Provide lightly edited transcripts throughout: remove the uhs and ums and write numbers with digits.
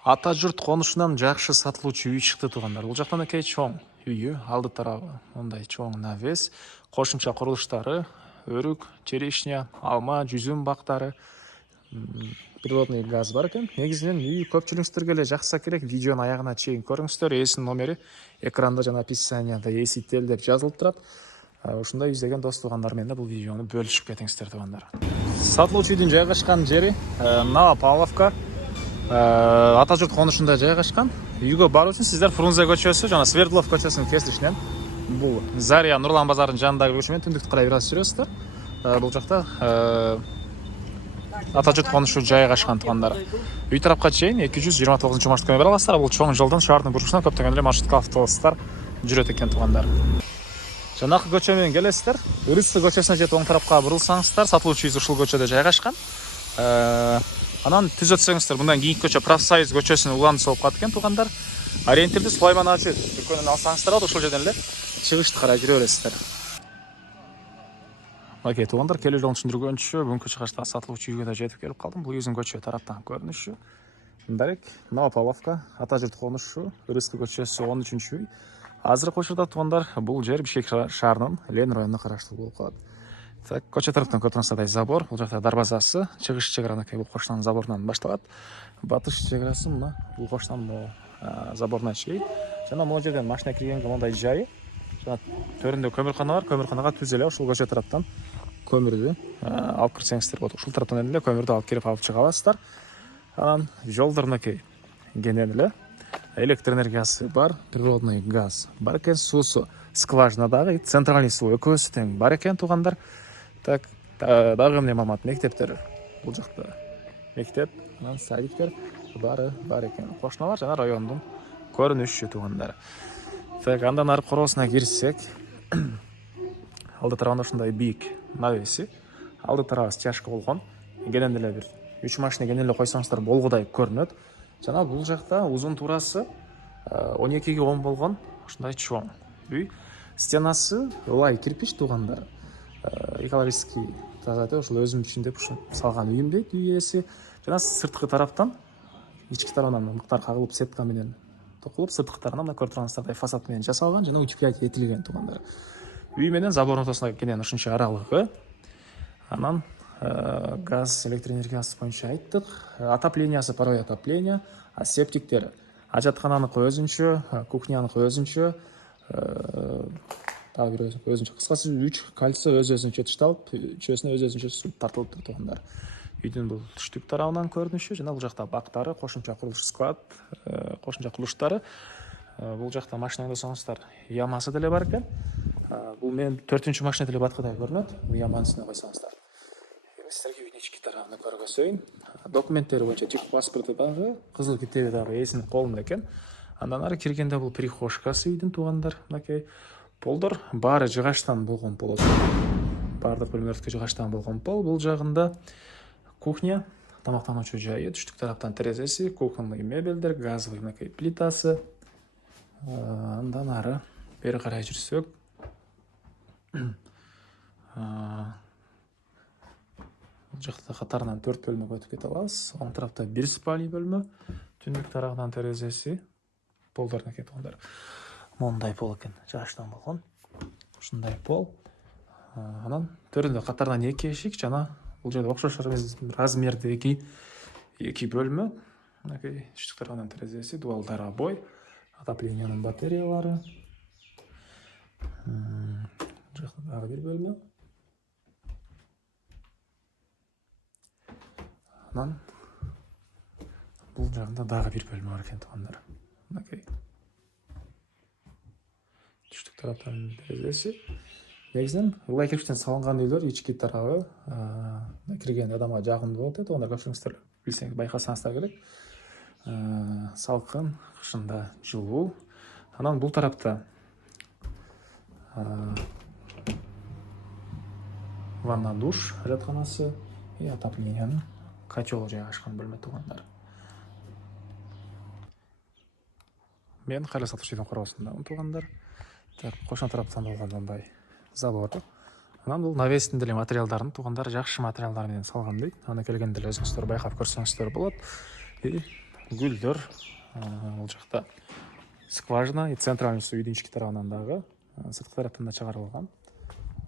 Ата жұрт қонышынан жақшы сатылуучу үй шықты туғандар. Бұл жақтан әкей чоң үйі, алды тарабы ондай чоң навес, қошымша құрылыштары, өрік, черешня, алма, жүзім бақтары, природный газ бар екен. Негізінен үй көпчілігіңіздерге эле жақса керек. Видеоны аяғына чейин көріңіздер. Есінің номері экранда жана описанияда есітел деп жазылып тұрады. Ушундай издеген дос туғандармен да бұл видеоны бөлішіп кетіңіздер туғандар. Сатылуучу үйдүн жайгашкан жери Нова Павловка. Ата жұрт қонышында жайгашкан. Үйгө баруу үчүн сиздер Фрунзе көчөсү жана Свердлов көчөсүнүн кесилишинен бул Зария Нурлан базарынын жанындагы көчөмөн түндүктү карай бир аз жүрөсүздөр. Бул жакта ата жұрт қонышы жайгашкан тугандар. Үй тарапка чейин 229 маршрутканы бара аласыздар. Бул чоң жолдон шаардын бурчусуна көптөгөн эле маршрутка автобустар жүрөт экен тугандар. Жанакы көчө менен келесиздер. Үрүстү көчөсүнө жетип оң тарапка бурулсаңыздар, сатылуучу үй ушул көчөдө жайгашкан. Анан түз өтсөңүздөр, мындан кийинки көчө Профсоюз көчөсүнүн уландысы болуп калат экен тугандар. Ориентирди Сулайман Ачы дүкөнүн алсаңыздар болот, ошол жерден эле чыгышты карай жүрө бересиздер. Окей, тугандар, келүү жолун түшүндүргөнчү бүгүнкү чыгышта сатылуучу үйгө да жетип келип калдым. Бул үйдүн көчө тараптан көрүнүшү. Мындарек Нова Павловка, ата жұрт конушу, Рыскы көчөсү 13-үй. Азыркы учурда тугандар, бул жер Бишкек шаарынын Лен районуна караштуу болуп калат. Так, көчө тараптан көрүнгөндөй забор, бул жакта дарбазасы, чыгыш чеграныкай бул коштан заборунан башталат. Батыш чеграсы мына бул коштан заборуна чейин. Жана могу жерден машина киргенге мындай жайы. Жана төрүндө көмүркана бар, көмүрканага түз эле ушул көчө тараптан көмүрдү алып кирсеңиздер болот. Ушул тараптан эле көмүрдү алып кирип алып чыга аласыздар. Анан жолдорунакей кенен эле электр энергиясы бар, природный газ бар экен, суусу скважинадагы центральный суу экөөсү тең бар экен тугандар. Так, дагы эмне маалымат, мектептер бул жакта. Мектеп, анан садиктер бары бар экен. Кошуналар жана райондун көрүнүшү тугандар. Так, андан ары короосуна кирсек, алды тарабында ушундай бийик навеси, алды тарабы стяжка болгон. Кенен эле бир 3 машина кенен эле койсоңуздар болгодай көрүнөт. Жана бул жакта узун турасы 12-ге 10 болгон ушундай чоң үй. Стенасы лай кирпич тугандар. Экологический таза ошол өзүм үчүн деп ушул салган үйүм дейт үй ээси. Жана сырткы тараптан ички тарабынан мыктар кагылып сетка менен токулуп, сырткы тарабынан мына көрүп тургансыздардай фасад менен жасалган жана утеплять этилген тугандар. Үй менен забордун ортосуна кенен ушунча аралыгы. Анан газ, электр энергиясы боюнча айттык. Отоплениясы паровой отопление, а септиктер ажаткананыкы өзүнчө, кухняныкы өзүнчө, дагы бир өзүнчө. Кыскасы 3 кольцо өз-өзүнчө тышталып, үчөөсүнө өз-өзүнчө суу тартылып тугандар. Үйдүн бул түштүк тарабынан көрүнүшү, жана бул жакта бактары, кошумча курулуш склад, кошумча курулуштары. Бул жакта машина оңдосоңуздар, ямасы деле бар экен. Бул менин 4-үнчү машина деле баткыдай көрүнөт. Бул яманын үстүнө койсоңуздар. Сиздерге үйдүн ички тарабын көргөзөйүн. Документтери боюнча тип паспорту дагы, кызыл китеби дагы ээсинин колунда экен. Андан ары киргенде бул прихожкасы үйдүн тугандар. Мынакей полдор баары жыгачтан болгон пол. Баардык бөлмөлөрдү жыгачтан болгон пол. Бул жагында кухня, тамактануучу жайы, түштүк тараптан терезеси, кухонный мебелдер, газовый мынакей плитасы. Андан ары бери карай жүрсөк, жакта катарынан 4 бөлмө өтүп кете алабыз. Оң тарапта бир спальный бөлмө, түндүк тарабынан терезеси, полдордун кеткендар. Мондай пол экен, жаштан болгон. Ушундай пол. Анан төрүндө катарынан 2 эшик жана бул жерде окшош размердеги 2 бөлмө. Мынакей түштүк тарабынан терезеси, дуалдар обой, отоплениянын батареялары. Жакта дагы бир бөлмө. Анан бул жагында дагы бир бөлмө бар экен тугандар. Мынакей түштүк тараптан терезеси. Негизинен ылай кирпичтен салынган үйлөр ички тарабы кирген адамга жагымдуу болот дейт. Онда көпчүлүгүңүздөр билсеңиз, байкасаңыздар керек. Салкын, кышында жылуу. Анан бул тарапта ванна, душ, жатканасы и отоплениянын котел жайгашкан бөлмө тугандар. Мен кайра сатыш үйдүн короосундамын тугандар. Так, кошмо тараптан болгон мындай забор. Анан бул навестин деле материалдарын тугандар жакшы материалдар менен салган дейт. Аны келгенде эле өзүңүздөр байкап көрсөңүздөр болот. И гүлдөр. Бул жакта скважина и центральный суу үйдүн ички тарабынан дагы сырткы тараптан да чыгарылган.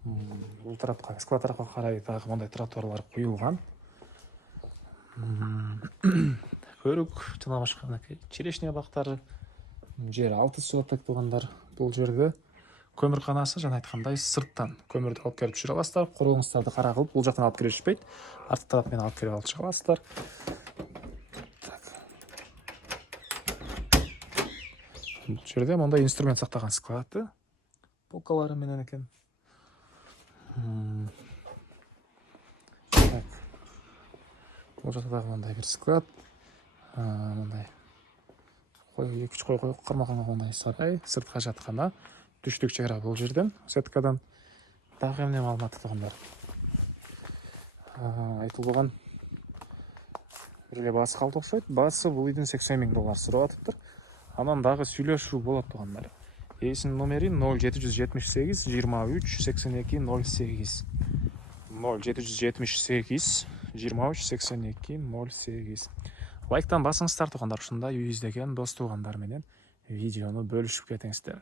Бул тарапка, склад тарапка карай дагы мындай тротуарлар куюлган. Көрүк жана башка черешня бактары, жер алты суу атайт туугандар. Бул жерде көмүрканасы, жана айткандай сырттан көмүрдү алып келип түшүрө аласыздар. Курууңуздарды кара кылып, бул жактан алып киришпейт. Арткы тарап менен алып келип чыга аласыздар. Бул жерде мындай инструмент сактаган склады. Полкалары менен экен. Бул жакта дагы мындай бир склад. Мындай эки-үч кой кармалган мындай сарай, сыртка жаткана. Түштүк чыгара бул жерден, сеткадан. Дагы эмне маалымат туугандар. Айтылган бир эле баасы калды окшойт. Баасы бул үйдүн 80 000 доллар сурап атыптыр. Анан дагы сүйлөшүү болот туугандар. Ээсинин номери 0778 23 82 08. 0778 23 82 08. Лайктан басыңыздар туугандар, ушундай үй издеген дос туугандар менен видеону бөлүшүп кетиңиздер.